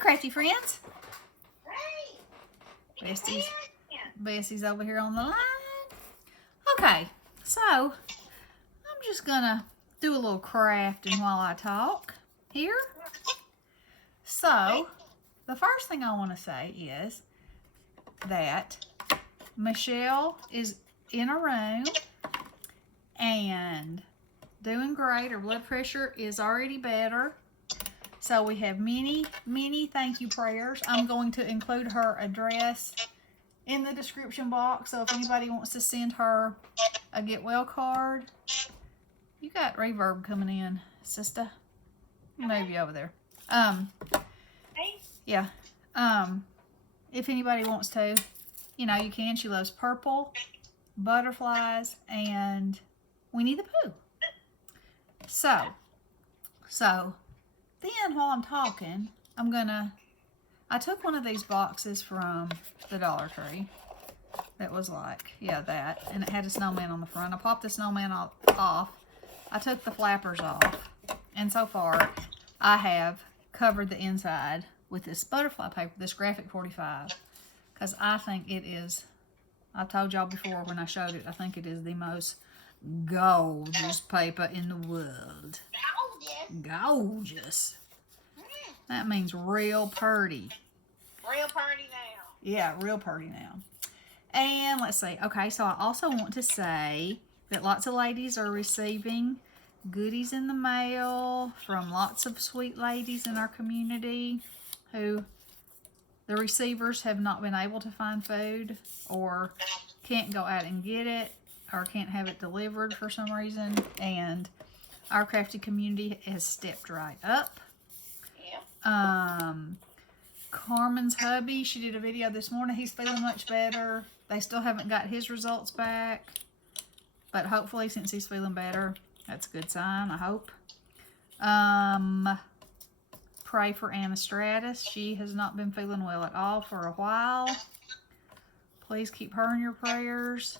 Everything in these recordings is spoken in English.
crafty friends. Bessie's over here on the line. Okay, so I'm just gonna do a little crafting while I talk here. So the first thing I want to say is that Michelle is in a room and doing great. Her blood pressure is already better. So we have many thank you prayers. I'm going to include her address in the description box. So if anybody wants to send her a get well card. You got reverb coming in, sister. Maybe over there. Yeah. If anybody wants to, you know, you can. She loves purple, butterflies, and Winnie the Pooh. So then while I'm talking, I took one of these boxes from the Dollar Tree. That was like, yeah, that. And it had a snowman on the front. I popped the snowman off. I took the flappers off. And so far, I have covered the inside with this butterfly paper, this Graphic 45. Because I think it is, I told y'all before when I showed it, I think it is the most gorgeous paper in the world. Gorgeous. That means real purty. Real purty now. Yeah, real purty now. And let's see. Okay, so I also want to say that lots of ladies are receiving goodies in the mail from lots of sweet ladies in our community who the receivers have not been able to find food or can't go out and get it or can't have it delivered for some reason. And our crafty community has stepped right up. Yeah. Carmen's hubby, she did a video this morning. He's feeling much better. They still haven't got his results back. But hopefully, since he's feeling better, that's a good sign, I hope. Pray for Anna Stratus. She has not been feeling well at all for a while. Please keep her in your prayers.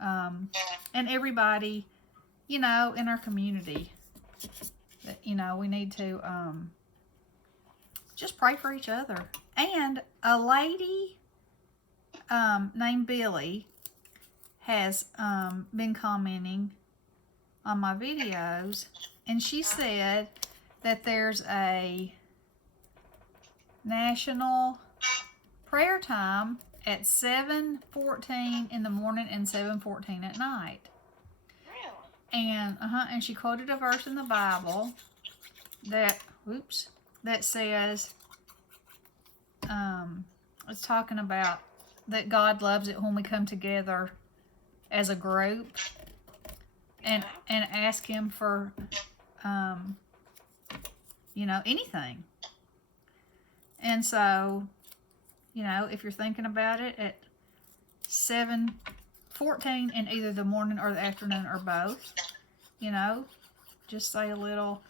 And everybody, you know, in our community, that, you know, we need to just pray for each other. And a lady named Billy has been commenting on my videos, and she said that there's a national prayer time at 7:14 in the morning and 7:14 at night. Really? And she quoted a verse in the Bible that says it's talking about that God loves it when we come together as a group and ask him for you know, anything. And so, you know, if you're thinking about it, at 7:14 in either the morning or the afternoon or both, you know, just say a little,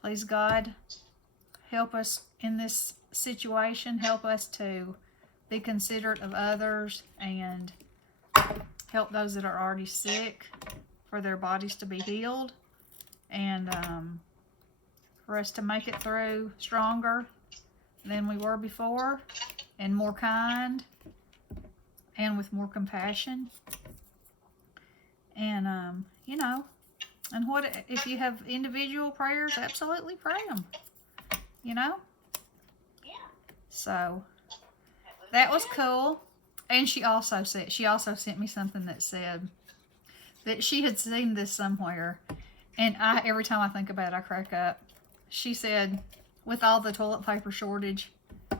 please God, help us in this situation, help us to be considerate of others and help those that are already sick for their bodies to be healed, and for us to make it through stronger than we were before, and more kind, and with more compassion. And, you know, and what if you have individual prayers, absolutely pray them, you know? Yeah. So that was cool. And she also sent me something that said that she had seen this somewhere, and every time I think about it, I crack up. She said, with all the toilet paper shortage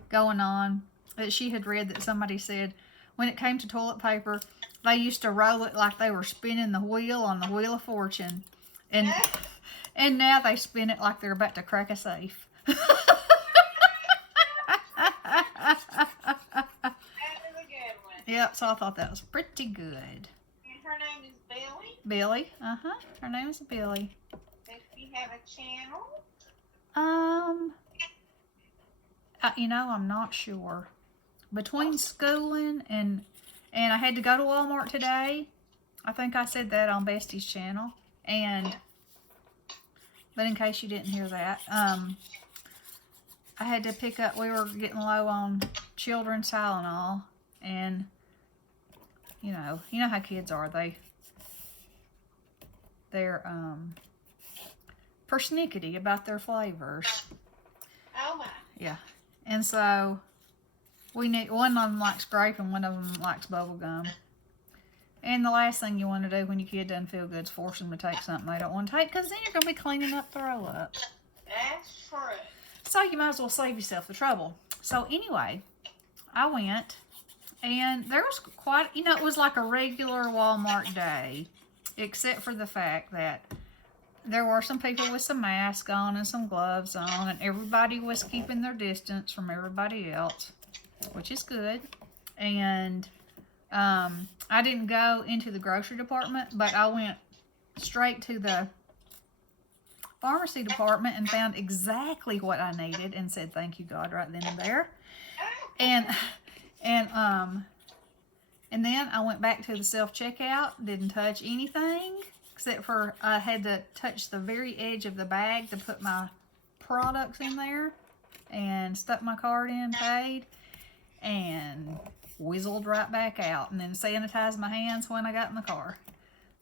going on, that she had read that somebody said when it came to toilet paper, they used to roll it like they were spinning the wheel on the Wheel of Fortune, and now they spin it like they're about to crack a safe. Yep, so I thought that was pretty good. And her name is Billy? Billy, her name is Billy. Does she have a channel? You know, I'm not sure. Between schooling and I had to go to Walmart today. I think I said that on Bestie's channel. But in case you didn't hear that, I had to pick up, we were getting low on children's Tylenol, and you know how kids are. They're persnickety about their flavors. Oh my. Yeah. And so we need, one of them likes grape and one of them likes bubble gum. And the last thing you want to do when your kid doesn't feel good is force them to take something they don't want to take, because then you're going to be cleaning up throw up. That's true. So you might as well save yourself the trouble. So anyway, I went, and there was quite, it was like a regular Walmart day, except for the fact that there were some people with some masks on and some gloves on, and everybody was keeping their distance from everybody else, which is good. And I didn't go into the grocery department, but I went straight to the pharmacy department and found exactly what I needed and said thank you God right then and there. And then I went back to the self-checkout, didn't touch anything except for I had to touch the very edge of the bag to put my products in there, and stuck my card in, paid, and whizzled right back out, and then sanitized my hands when I got in the car.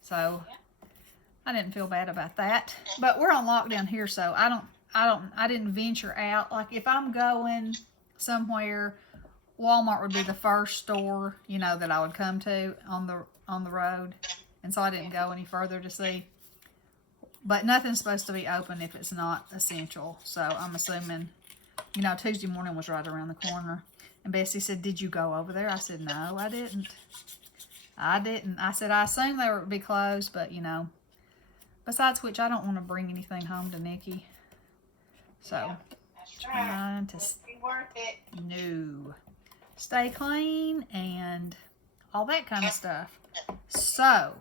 So I didn't feel bad about that. But we're on lockdown here, so I didn't venture out. Like if I'm going somewhere, Walmart would be the first store, that I would come to on the road. And so I didn't go any further to see. But nothing's supposed to be open if it's not essential. So I'm assuming, Tuesday morning was right around the corner. And Bessie said, "Did you go over there?" I said, "No, I didn't. I said, "I assumed they would be closed, but, besides which, I don't want to bring anything home to Nikki." So, That's trying to be worth it. stay clean and all that kind of stuff. So,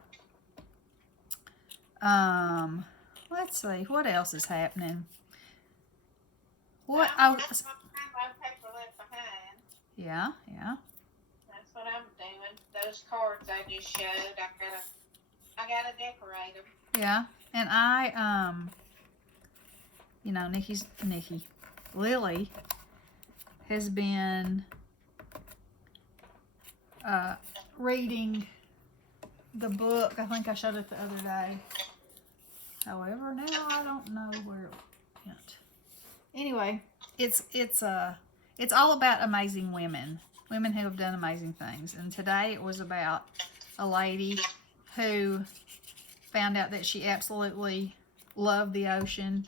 let's see, what else is happening? I'm paper left behind. Yeah. That's what I'm doing. Those cards I just showed, I gotta decorate them. Yeah, and I, Lily has been reading the book. I think I showed it the other day. However, now I don't know where it went. Anyway, it's all about amazing women who have done amazing things. And today it was about a lady who found out that she absolutely loved the ocean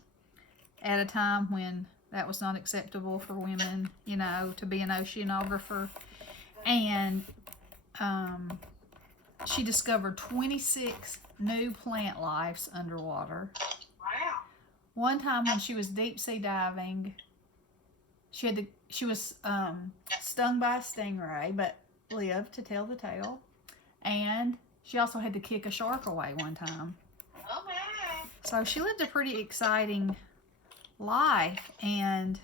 at a time when that was not acceptable for women, to be an oceanographer. And she discovered 26 new plant lives underwater. Wow. One time when she was deep sea diving, she was stung by a stingray, but lived to tell the tale. And she also had to kick a shark away one time. Oh my. So she lived a pretty exciting life, and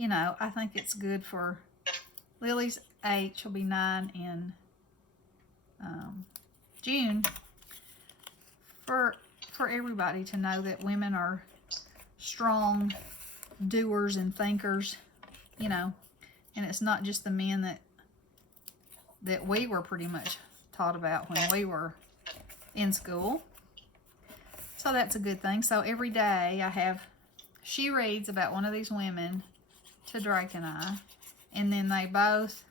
I think it's good for Lily's 8. She'll be 9 in June. For everybody to know that women are strong doers and thinkers, and it's not just the men that we were pretty much taught about when we were in school. So that's a good thing. So every day she reads about one of these women to Drake and I, and then they both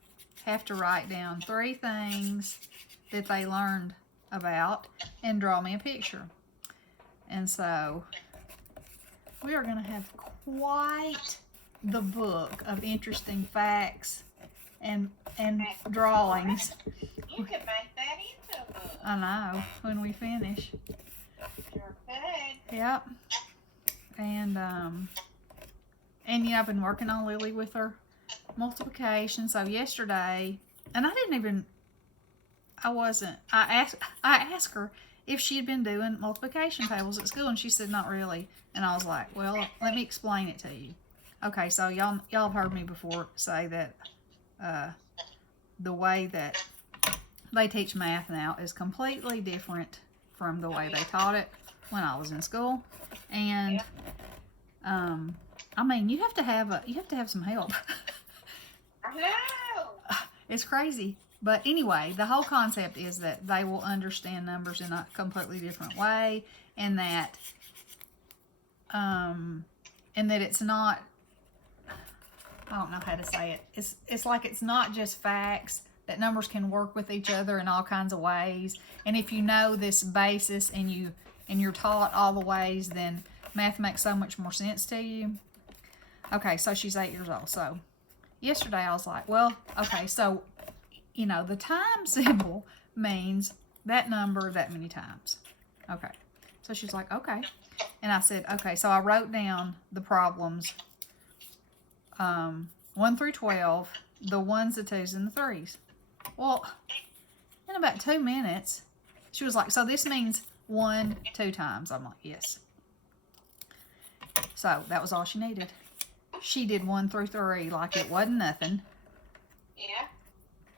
have to write down 3 things that they learned about and draw me a picture. And so we are going to have quite the book of interesting facts and drawings. You could make that into a book. I know, when we finish. Sure could. Yep. And I've been working on Lily with her multiplication. So yesterday, and I asked her if she had been doing multiplication tables at school, and she said not really. And I was like, well, let me explain it to you. Okay, so y'all have heard me before say that the way that they teach math now is completely different from the way they taught it when I was in school. And I mean, you have to have some help. I know. It's crazy. But anyway, the whole concept is that they will understand numbers in a completely different way, and that it's not, I don't know how to say it. It's like it's not just facts, that numbers can work with each other in all kinds of ways. And if you know this basis and you're taught all the ways, then math makes so much more sense to you. Okay, so she's 8 years old. So yesterday I was like, well, okay, so you know, the time symbol means that number that many times. Okay. So she's like, okay. And I said, okay. So I wrote down the problems, 1 through 12, the 1s, the 2s, and the 3s. Well, in about 2 minutes, she was like, so this means 1, 2 times. I'm like, yes. So that was all she needed. She did 1 through 3 like it wasn't nothing. Yeah.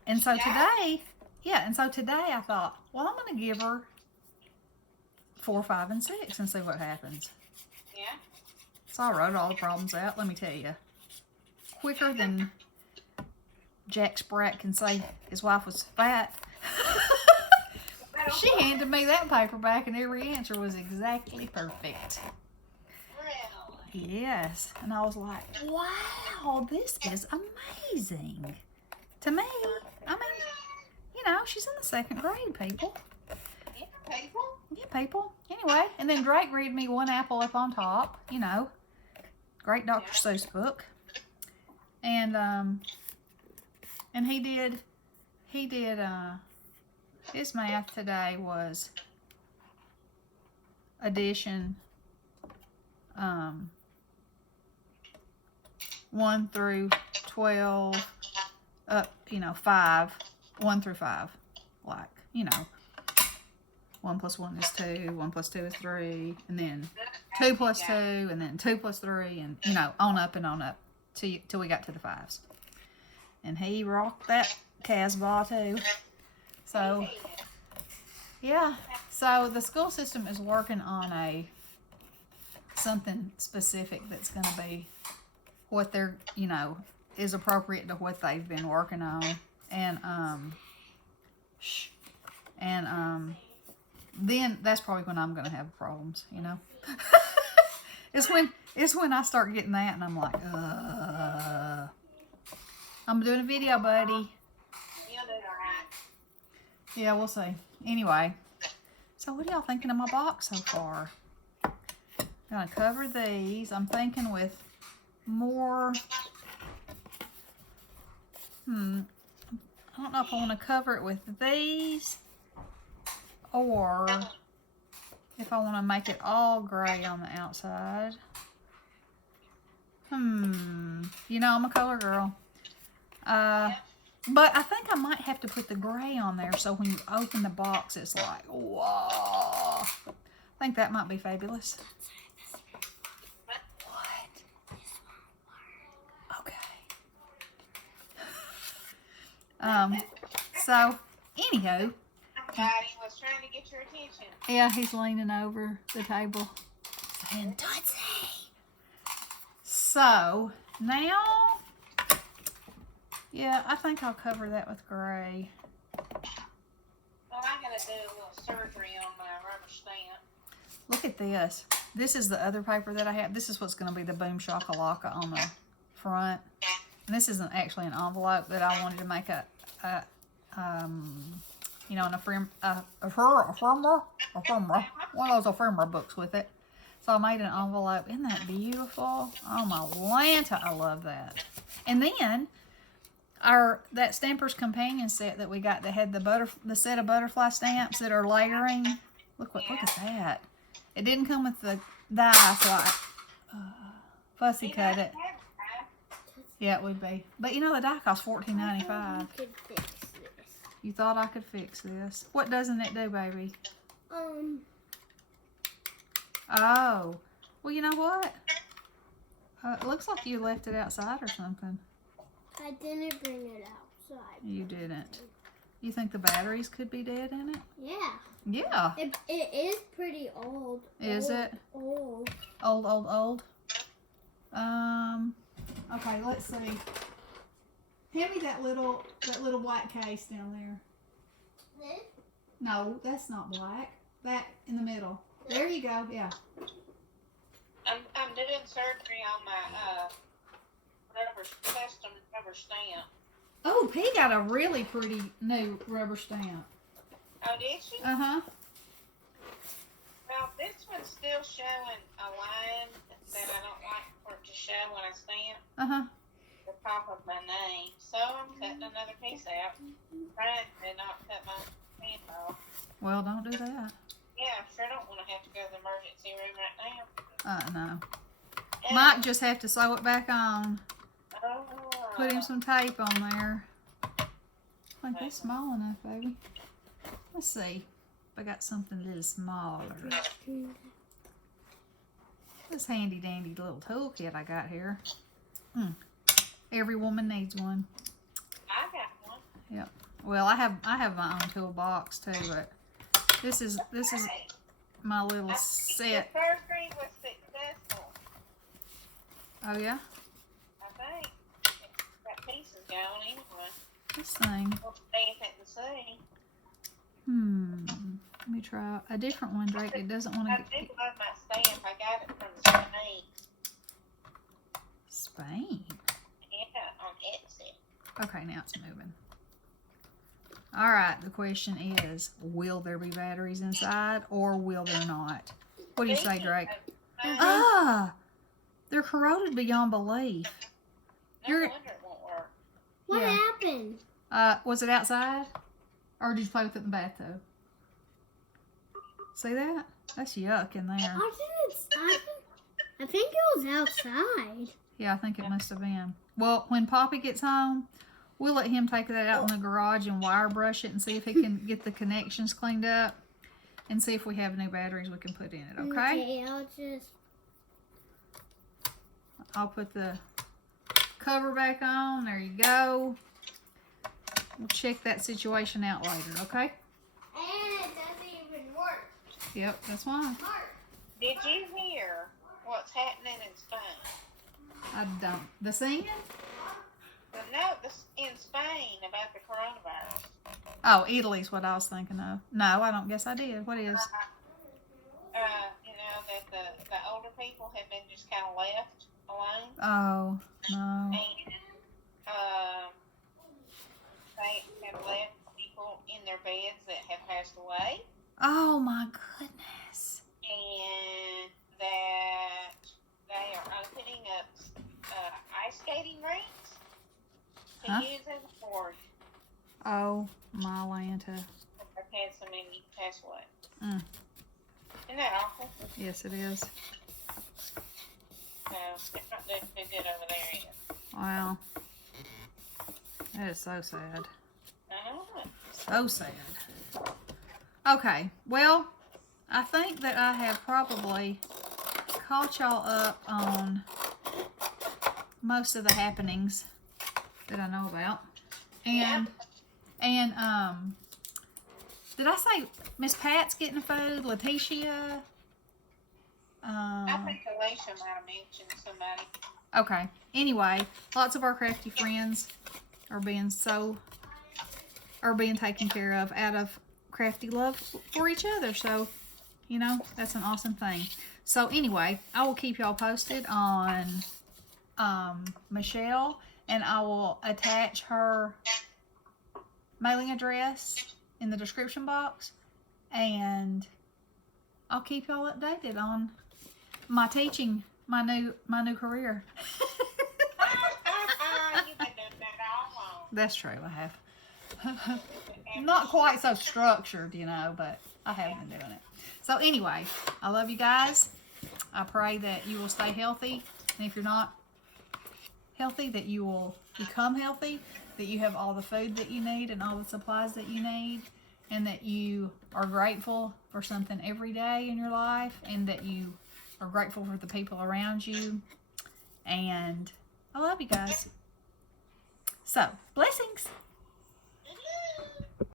And so today, I thought, well, I'm going to give her 4, 5, and 6 and see what happens. Yeah. So I wrote all the problems out. Let me tell you, quicker than Jack Sprat can say his wife was fat. She handed me that paper back, and every answer was exactly perfect. Really? Yes. And I was like, wow, this is amazing. To me, I mean, you know, she's in the 2nd grade, people. Yeah, people. Yeah, people. Anyway, and then Drake read me One Apple Up on Top, you know, great Dr. Seuss book. And he did, his math today was addition, 1 through 12, up, you know, 5, 1 through 5, like, you know, 1 plus 1 is 2, 1 plus 2 is 3, and then 2 plus 2, and then 2 plus 3, and, you know, on up and on up till we got to the 5s. And he rocked that Casbah too. So, yeah. So the school system is working on something specific that's going to be what they're, you know, is appropriate to what they've been working on. And then that's probably when I'm going to have problems, you know. It's when I start getting that and I'm like, I'm doing a video, buddy. You'll do alright. Yeah, we'll see. Anyway, so what are y'all thinking of my box so far? Gonna cover these. I'm thinking with more, I don't know if I want to cover it with these or if I want to make it all gray on the outside. You know, I'm a color girl. But I think I might have to put the gray on there so when you open the box, it's like, whoa. I think that might be fabulous. What? Okay. So, anywho. Daddy was trying to get your attention. Yeah, he's leaning over the table saying, Tootsie. So, now, yeah, I think I'll cover that with gray. Well, I gotta do a little surgery on my rubber stamp. Look at this. This is the other paper that I have. This is what's going to be the Boom Shakalaka on the front. And this isn't actually an envelope that I wanted to make you know, an ephemera, one of those ephemera books with it. So I made an envelope. Isn't that beautiful? Oh my Lanta, I love that. And then that Stampers Companion set that we got that had the set of butterfly stamps that are layering. Look at that. It didn't come with the die, so I fussy cut it. Yeah, it would be. But you know the die costs $14.95. You thought I could fix this. What doesn't it do, baby? Oh. Well, you know what? It looks like you left it outside or something. I didn't bring it outside. You didn't. You think the batteries could be dead in it? Yeah. Yeah. It is pretty old. Is it? Old. Old. Okay, let's see. Hand me that little black case down there. This? No, that's not black. That in the middle. There you go. Yeah. I'm doing surgery on my custom rubber stamp. Oh, P got a really pretty new rubber stamp. Oh, did she? Uh-huh. Well, this one's still showing a line that I don't like for it to show when I stamp Uh-huh. the top of my name. So I'm cutting another piece out, trying to not cut my hand off. Well, don't do that. Yeah, I sure don't want to have to go to the emergency room right now. No. And, Might just have to sew it back on. oh, Put him some tape on there. I think that's small enough, baby. Let's see if I got something a little smaller. This handy dandy little toolkit I got here. Every woman needs one. I got one. Yep. Well, I have my own toolbox too, but this is Hey, my little I think set. the surgery was successful. Oh yeah, I think. That piece is going anyway. this thing. We'll stamp it and see. Let me try a different one, Drake. It doesn't want I to do get love my stamp. I got it from Spain. Spain. Yeah, on Etsy. Okay, now it's moving. All right, the question is, will there be batteries inside or will there not? What do you say, Drake? Ah, they're corroded beyond belief. No You're- wonder it won't work. What Yeah. happened? Was it outside? Or did you play with it in the bathtub? See that? That's yuck in there. I think it was outside. Yeah, I think it must have been. Well, when Poppy gets home, we'll let him take that out in the garage and wire brush it and see if he can get the connections cleaned up and see if we have new batteries we can put in it, okay? Okay, I'll put the cover back on. There you go. We'll check that situation out later, okay? And it doesn't even work. Yep, that's fine. Did you hear what's happening in Spain? I don't. The singing? No, this in Spain about the coronavirus. Oh, Italy's what I was thinking of. No, I don't guess I did. What is? You know that the older people have been just kind of left alone, Oh, no. and they have left people in their beds that have passed away, Oh, my goodness. and that they are opening up ice skating rinks to Huh? use as a sport. Oh, my Lanta. I've had so many pass away. Mm. Isn't that awful? Yes, it is. No, it's not doing too good over there either. Wow. That is so sad. I know it. So sad. Okay, well, I think that I have probably caught y'all up on most of the happenings that I know about. And did I say Miss Pat's getting food? Letitia? I think Alicia might have mentioned somebody. Okay. Anyway, lots of our crafty friends are being taken care of out of crafty love for each other. So, you know, that's an awesome thing. So anyway, I will keep y'all posted on Michelle, and I will attach her mailing address in the description box, and I'll keep y'all updated on my teaching, my new career. You've been doing that all along. That's true, I have. Not quite so structured, you know, but I have been doing it. So anyway, I love you guys. I pray that you will stay healthy, and if you're not healthy, that you will become healthy, that you have all the food that you need and all the supplies that you need, and that you are grateful for something every day in your life, and that you are grateful for the people around you. And I love you guys. So, blessings.